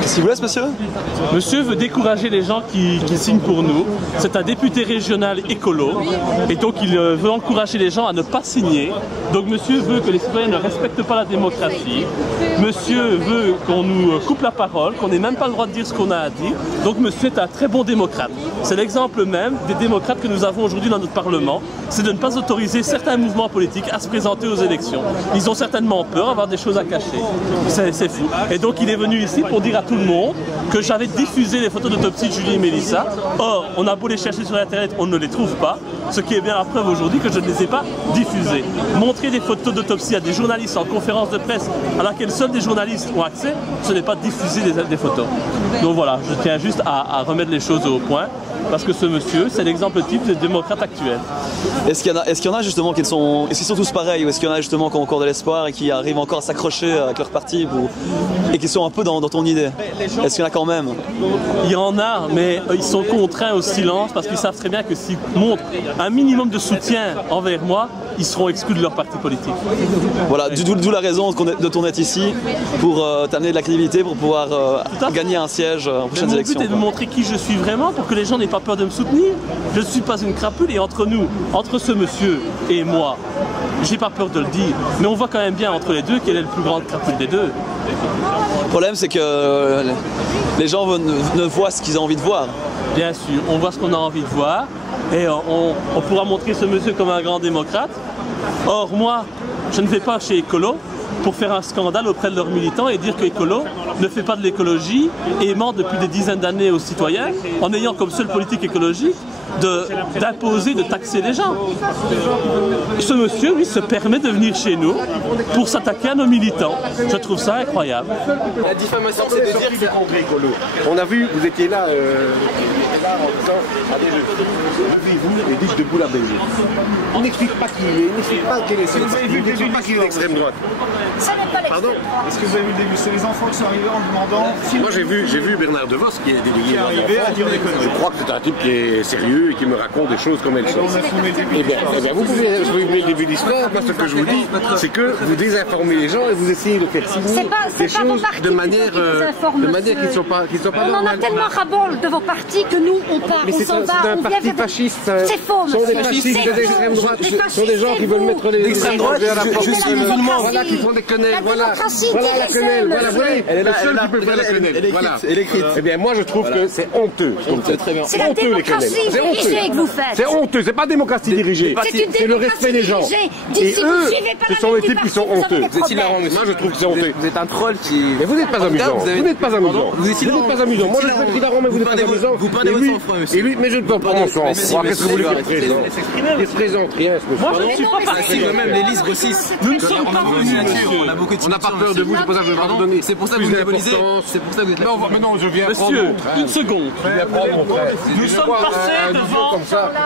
Qu'est-ce qu'il vous laisse, monsieur? Monsieur veut décourager les gens qui signent pour nous. C'est un député régional écolo et donc il veut encourager les gens à ne pas signer. Donc monsieur veut que les citoyens ne respectent pas la démocratie. Monsieur veut qu'on nous coupe la parole, qu'on n'ait même pas le droit de dire ce qu'on a à dire. Donc monsieur est un très bon démocrate. C'est l'exemple même des démocrates que nous avons aujourd'hui dans notre Parlement. C'est de ne pas autoriser certains mouvements politiques à se présenter aux élections. Ils ont certainement peur d'avoir des choses à cacher. C'est fou. Et donc il est venu ici pour dire à tout le monde que j'avais diffusé les photos d'autopsie de Julie et Mélissa. Or, on a beau les chercher sur Internet, on ne les trouve pas. Ce qui est bien la preuve aujourd'hui que je ne les ai pas diffusées. Montrer des photos d'autopsie à des journalistes en conférence de presse à laquelle seuls des journalistes ont accès, ce n'est pas diffuser des photos. Donc voilà, je tiens juste à remettre les choses au point. Parce que ce monsieur, c'est l'exemple type des démocrates actuels. Est-ce qu'il y en a justement qui sont... Est-ce qu'ils sont tous pareils ou est-ce qu'il y en a justement qui ont encore de l'espoir et qui arrivent encore à s'accrocher avec leur parti et qui sont un peu dans ton idée? Est-ce qu'il y en a quand même? Il y en a, mais ils sont contraints au silence parce qu'ils savent très bien que s'ils montrent un minimum de soutien envers moi, ils seront exclus de leur parti politique. Voilà, d'où la raison de ton être ici pour t'amener de la crédibilité pour pouvoir gagner un siège aux prochaines élections. Mon but est de montrer qui je suis vraiment pour que les gens n'aient pas peur de me soutenir. Je ne suis pas une crapule et entre nous, entre ce monsieur et moi, j'ai pas peur de le dire, mais on voit quand même bien entre les deux quelle est le plus grande crapule des deux. Le problème c'est que les gens ne voient ce qu'ils ont envie de voir. Bien sûr, on voit ce qu'on a envie de voir et on pourra montrer ce monsieur comme un grand démocrate. Or moi, je ne vais pas chez Écolo pour faire un scandale auprès de leurs militants et dire que Écolo ne fait pas de l'écologie et ment depuis des dizaines d'années aux citoyens en ayant comme seule politique écologique d'imposer, de taxer les gens. Ce monsieur, lui, se permet de venir chez nous pour s'attaquer à nos militants. Je trouve ça incroyable. La diffamation, c'est de dire que c'est contre Écolo. On a vu, vous étiez là en disant, allez, levez-vous et dites debout la Belgique. On n'explique pas qui il est, on n'explique pas quel est ce... On n'explique pas qui est l'extrême droite. Ça n'est pas l'extrême droite. Pardon? Est-ce que vous avez vu le début? C'est les enfants qui sont arrivés en demandant... Moi j'ai vu Bernard DeVos qui est délégué. Qui est arrivé à dire des conneries. Je crois que c'est un type qui est sérieux et qui me raconte des choses comme elles sont. Eh bien, vous pouvez jouer le début de l'histoire, parce que ce que je vous dis, c'est que vous désinformez les gens et vous essayez de faire signer des choses de manière qui ne sont pas on en a tellement ras-bol de vos partis que nous, on part, on s'en va, on vient... C'est un parti fasciste. C'est faux, Ce sont des fascistes d'extrême droite. Ce sont des gens qui veulent mettre les d'extrême droite à la porte. musulmans. Voilà, qui font des quenelles. Voilà la quenelle. Voilà, vous voyez, le seul qui peut faire la quenelle. Voilà. Eh bien, moi, je trouve que c'est honteux. C'est la démocratie dirigée que vous faites. C'est honteux, c'est pas démocratie dirigée. C'est le respect des gens. Et eux, ce sont les types qui sont honteux. Moi, je trouve que c'est honteux. Vous êtes un troll qui... Mais vous n'êtes pas amusant. Vous n'êtes pas amusant. Vous n'êtes pas amusant. Moi, je suis Tridaron, mais vous n'êtes pas amusant. Vous prenez votre sang-froid, monsieur. Et lui, mais je ne prends pas mon sang. Qu'est-ce que vous voulez qu'il présente? Il se présente rien, ce monsieur. Moi, je ne suis pas parti. Même les listes grossissent. Nous ne sommes pas venus, monsieur. On n'a pas peur de vous, c'est pour ça que je vais vous donner. C'est pour ça que vous diabolisez. C'est pour ça que vous êtes là. Non, mais non, je viens prendre Monsieur, mon train. une seconde. Je viens prendre mon train.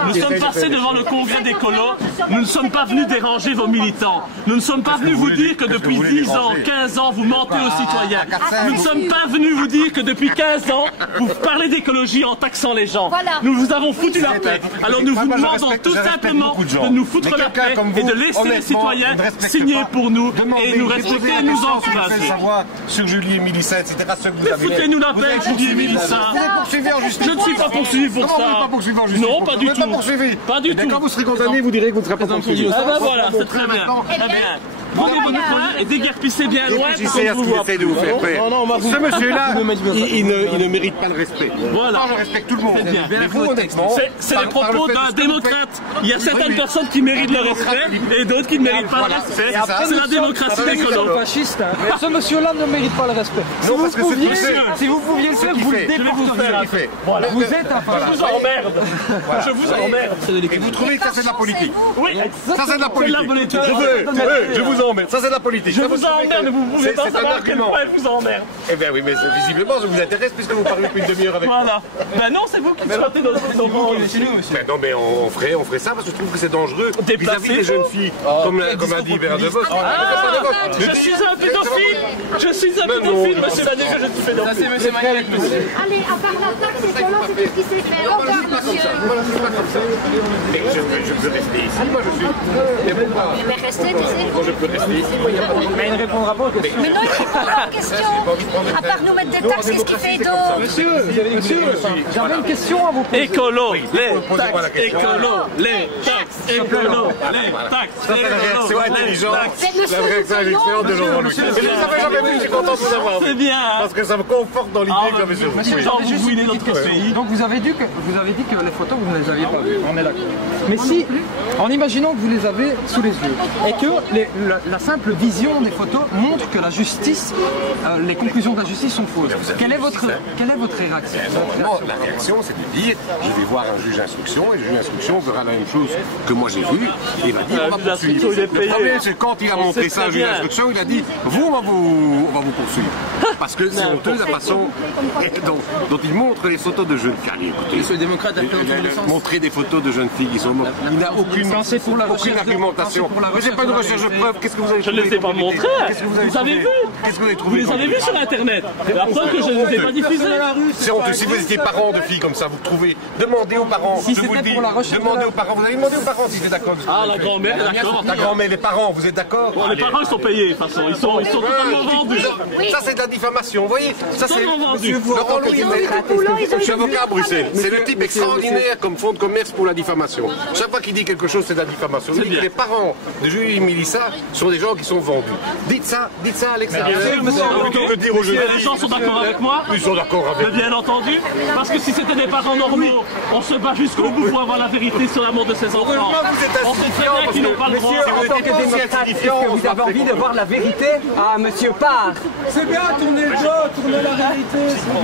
Nous sommes passés devant le congrès d'Écolo. Nous ne sommes pas venus déranger vos militants. Nous ne sommes pas venus vous dire que depuis 10 ans, 15 ans, vous mentez aux citoyens. Nous ne sommes pas venus vous dire que depuis 15 ans, vous parlez d'écologie en taxant les gens. Nous vous avons foutu la paix. Alors nous vous demandons tout simplement de nous foutre la paix et de laisser les citoyens signer pour nous et nous respecter et nous encourager. Sur Julie et Mélissa, etc. Mais foutez-nous la paix, Julie et Mélissa. Je ne suis pas poursuivi pour ça. Non, pas du tout. Pas du tout. Quand vous serez condamné, vous direz que vous ne serez pas poursuivi. Ah ben voilà, c'est très bien. Très bien. Prenez vos micros et déguerpissez bien loin pour qu'on vous voit. De vous faire peur. Ce monsieur-là, il ne mérite pas le respect. Voilà. Moi, je respecte tout le monde. Mais vous, honnêtement, c'est les propos d'un démocrate. Il y a certaines personnes qui méritent le respect et d'autres qui ne méritent pas le respect. C'est la démocratie d'écolo. Ce monsieur-là ne mérite pas le respect. Non, parce que Si vous pouviez le faire, vous le déporteriez. Vous êtes un fasciste. Je vous emmerde. Je vous emmerde. Et vous trouvez que ça, c'est de la politique? Oui. Ça, c'est de la politique. Je vous emmerde. Ça, c'est de la politique. Je vous emmerde, mais vous ne pouvez pas savoir à quel point je vous emmerde. Eh bien oui, mais visiblement, ça vous intéresse puisque vous parlez depuis une demi-heure avec moi. Voilà. Ben non, c'est vous qui sortez dans le rôle. Ben non, mais on ferait ça parce que je trouve que c'est dangereux vis-à-vis des jeunes filles, comme a dit Bernard DeVos. Je suis un pédophile. Je suis un pédophile, monsieur Lanet, je suis pédophile. Ça, c'est monsieur Maniac, monsieur. Allez, à part la taxe, c'est comment c'est tout ce qui s'est fait. Au revoir, monsieur. Mais je veux rester ici, moi je suis. Mais restez, tu sais. Quand je peux rester ici, moi, il n'y a pas de problème. Mais il ne répondra pas aux questions. Mais non, il répond pas aux questions. À part nous mettre des taxes, qu'est-ce qu'il fait d'autre? Monsieur, j'avais une question à vous poser. Écolo, les Posez pas la taxes, question. écolo, les taxes, écolo, les taxes, Ça, c'est la réaction intelligente. C'est monsieur La réaction intelligente de Laurent. monsieur, Et vous savez jamais vu, je suis content de vous avoir vu. c'est bien. Parce que ça me conforte dans l'idée que j'avais sur vous. Monsieur, Oui. Genre, j'avais vous juste fouillez une notre petite pays. question. Donc vous avez dit que les photos vous ne les aviez pas vues, on est d'accord. Mais si, en imaginant que vous les avez sous les yeux et que la simple vision des photos montre que la justice, les conclusions de la justice sont fausses, quelle est votre réaction? Non, la réaction, c'est de dire, je vais voir un juge d'instruction et le juge d'instruction verra la même chose que moi j'ai vu et va dire, on va Le juge poursuivre. d'instruction, il est Le payé. problème, c'est quand il a On montré sait ça très au juge bien. d'instruction, il a dit, on va vous poursuivre. Parce que c'est honteux la façon dont il montre les photos de jeunes filles. Écoutez, Monsieur le démocrate a fait dans tous les sens. montrer des photos de jeunes filles qui sont mortes. Il n'a aucune argumentation. Mais c'est pas une recherche de preuves. Qu'est-ce que vous avez Je ne les ai pas montrés. Qu'est-ce que vous avez Vous avez trouvé vu? Qu'est-ce que vous avez Vous trouvé les avez vus sur internet. La preuve que je ne les ai pas diffusés. C'est honteux. Si vous étiez parents de filles comme ça, vous trouvez. Demandez aux parents. Si je vous le c'était dis. pour la recherche Demandez aux parents. Vous avez demandé aux parents s'ils étaient d'accord. Ah, la grand-mère, d'accord. La grand-mère, les parents, vous êtes d'accord? Bon, les parents, ils sont payés, de toute façon. Ils sont totalement vendus. Ça, c'est de la diffamation. Vous voyez? Ça, c'est. Totalement vendu. Laurent Louis, je suis avocat à Bruxelles. C'est le type extraordinaire comme fonds de commerce pour la diffamation. Chaque fois qu'il dit quelque chose, c'est de la diffamation. Il dit bien. que les parents de Julie Mélissa sont des gens qui sont vendus. Dites ça à l'extérieur. Plutôt que de dire aux jeunes Les gens sont d'accord avec moi? Ils sont d'accord avec Mais bien entendu, parce que si c'était des parents normaux, on se bat jusqu'au bout pour avoir la vérité sur la mort de ses enfants. vous êtes On sait très bien qu'ils n'ont pas le droit. Monsieur, en tant que démocrate, est-ce que vous avez envie de voir la vérité à Monsieur Parr? C'est bien, tournez le dos, tournez la réalité.